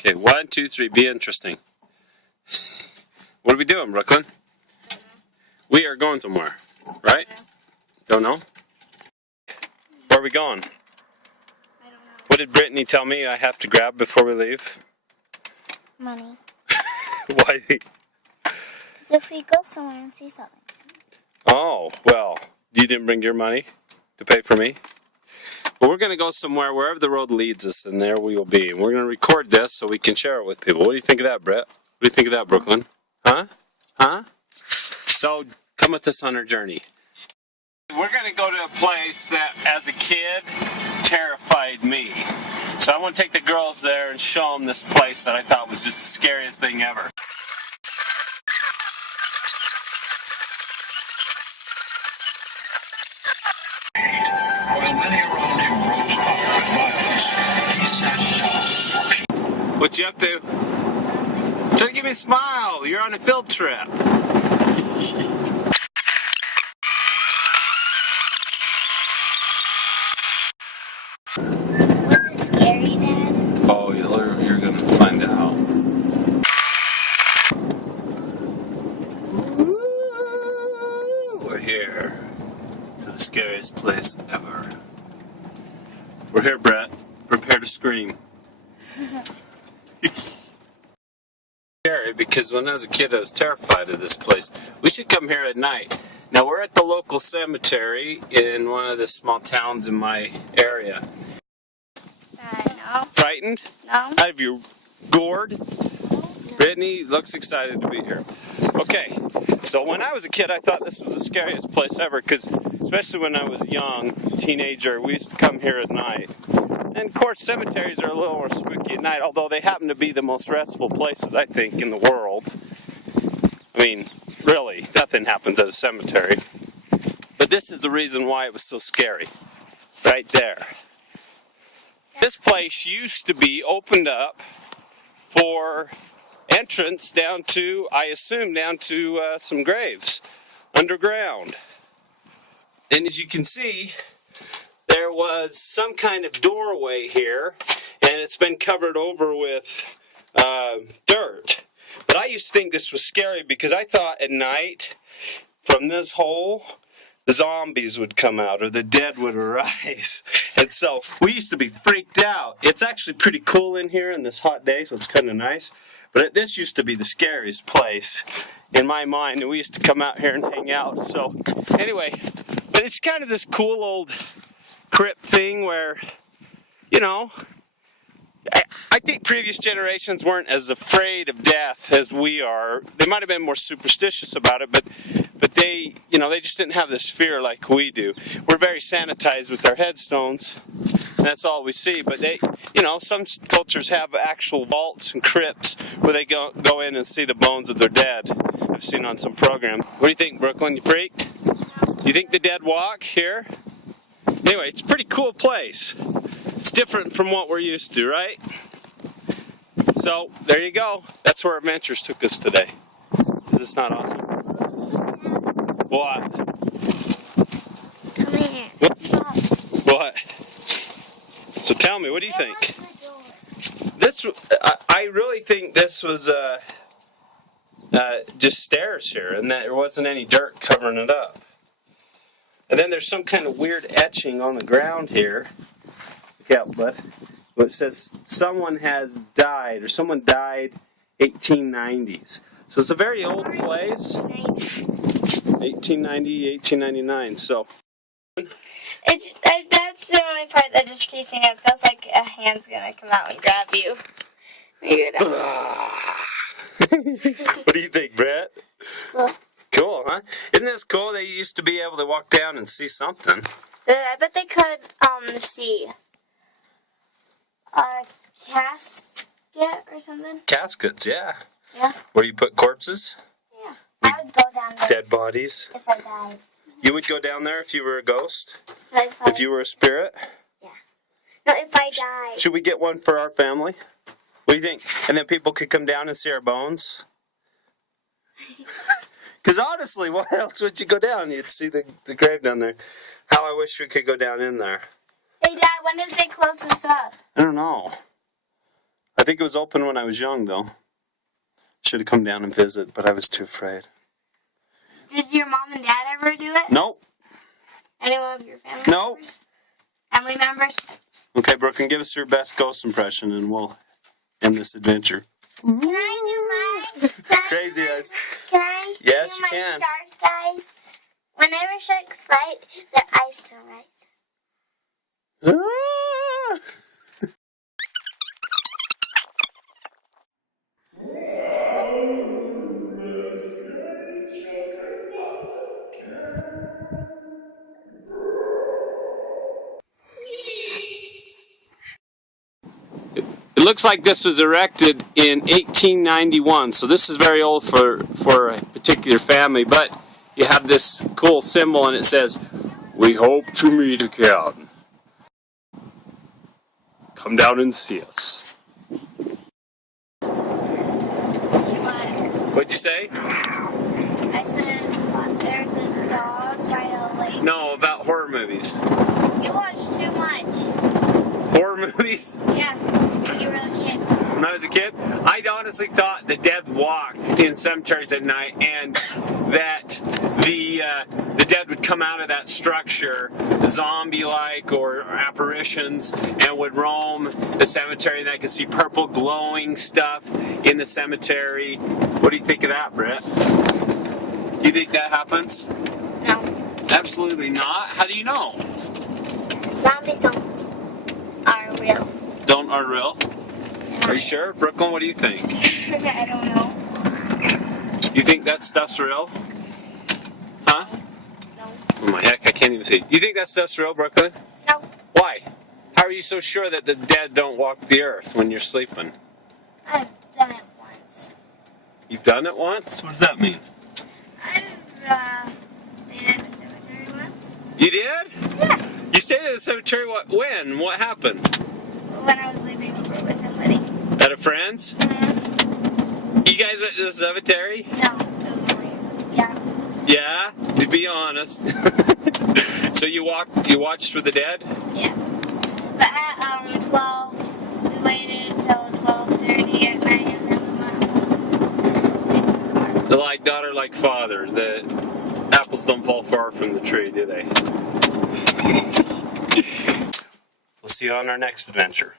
Okay, 1, 2, 3. Be interesting. What are we doing, Brooklyn? We are going somewhere, right? Don't know? Where are we going? I don't know. What did Brittany tell me I have to grab before we leave? Money. Why? Because if we go somewhere and see something. Oh, well, you didn't bring your money to pay for me? Well, we're going to go somewhere, wherever the road leads us, and there we will be. And we're going to record this so we can share it with people. What do you think of that, Brett? What do you think of that, Brooklyn? Huh? Huh? So, come with us on our journey. We're going to go to a place that, as a kid, terrified me. So I want to take the girls there and show them this place that I thought was just the scariest thing ever. While many around him rose up with violence, he sat down for peace. What you up to? Try to give me a smile. You're on a field trip. Was it scary, Dad? Oh, you're going to find out. We're here to the scariest place ever. We're here, Brett. Prepare to scream. Scary because when I was a kid, I was terrified of this place. We should come here at night. Now we're at the local cemetery in one of the small towns in my area. No. Frightened? No. Have you gored? Brittany looks excited to be here. Okay, so when I was a kid, I thought this was the scariest place ever because, especially when I was young, teenager, we used to come here at night. And of course, cemeteries are a little more spooky at night, although they happen to be the most restful places, I think, in the world. I mean, really, nothing happens at a cemetery. But this is the reason why it was so scary. Right there. This place used to be opened up for entrance down to, I assume, down to some graves underground. And as you can see, there was some kind of doorway here, and it's been covered over with dirt. But I used to think this was scary because I thought at night, from this hole, the zombies would come out or the dead would arise. And so we used to be freaked out. It's actually pretty cool in here in this hot day, so it's kind of nice. But this used to be the scariest place in my mind, and we used to come out here and hang out. So anyway, but it's kind of this cool old crypt thing where, you know, I think previous generations weren't as afraid of death as we are. They might have been more superstitious about it, but they, you know, they just didn't have this fear like we do. We're very sanitized with our headstones, and that's all we see. But they, you know, some cultures have actual vaults and crypts where they go in and see the bones of their dead. I've seen on some program. What do you think, Brooklyn? You freak? You think the dead walk here? Anyway, it's a pretty cool place. It's different from what we're used to, right? So, there you go. That's where adventures took us today. Is this not awesome? What? Come here. What? So tell me, what do you think? This, I really think this was just stairs here, and that there wasn't any dirt covering it up. And then there's some kind of weird etching on the ground here. Look out, bud. It says someone has died, or someone died 1890s. So it's a very old place. 1890, 1899, so. That's the only part that just creeps me out. It feels like a hand's gonna come out and grab you. What do you think, Brett? Cool. Cool, huh? Isn't this cool? They used to be able to walk down and see something. I bet they could see a casket or something. Caskets, yeah. Yeah. Where you put corpses? Yeah. I would go down there Dead bodies. if I died. You would go down there if you were a ghost? No, If you were a spirit? Yeah. No, if I died. Should we get one for our family? What do you think? And then people could come down and see our bones? Because honestly, what else would you go down? You'd see the grave down there. How I wish we could go down in there. Hey, Dad, when did they close this up? I don't know. I think think it was open when I was young, though. Should have come down and visit, but I was too afraid. Did your mom and dad ever do it? Nope. Anyone of your family Nope. members? Family members? Okay, Brooklyn, give us your best ghost impression, and we'll end this adventure. Can I do mine? Crazy eyes. Can I Yes, do you my can. shark eyes? Whenever sharks fight, their eyes turn right. Ah! It looks like this was erected in 1891, so this is very old for a particular family, but you have this cool symbol and it says, "We hope to meet again. Come down and see us." What'd you say? I said there's a dog by a lake. No, about horror movies. You watch too much. Horror movies? Yeah, when you were a kid. When I was a kid, I honestly thought the dead walked in cemeteries at night, and that the dead would come out of that structure, zombie-like or apparitions, and would roam the cemetery. And I could see purple glowing stuff in the cemetery. What do you think of that, Brett? Do you think that happens? No. Absolutely not. How do you know? Zombies are real. Are real? Are you sure? Brooklyn, what do you think? I don't know. You think that stuff's real? Huh? No. Oh my heck, I can't even see. You think that stuff's real, Brooklyn? No. Why? How are you so sure that the dead don't walk the earth when you're sleeping? I've done it once. You've done it once? What does that mean? I've stayed at the cemetery once. You did? Yeah. You stayed at the cemetery when? What happened? When I was sleeping over with somebody. At a friend's? Mm-hmm. You guys went to the cemetery? No, it was only, yeah. Yeah? To be honest. So you watched for the dead? Yeah. But at 12, we waited until 12:30 at night and then we went home and stayed in the car. They're like daughter, like father. The apples don't fall far from the tree, do they? We'll see you on our next adventure.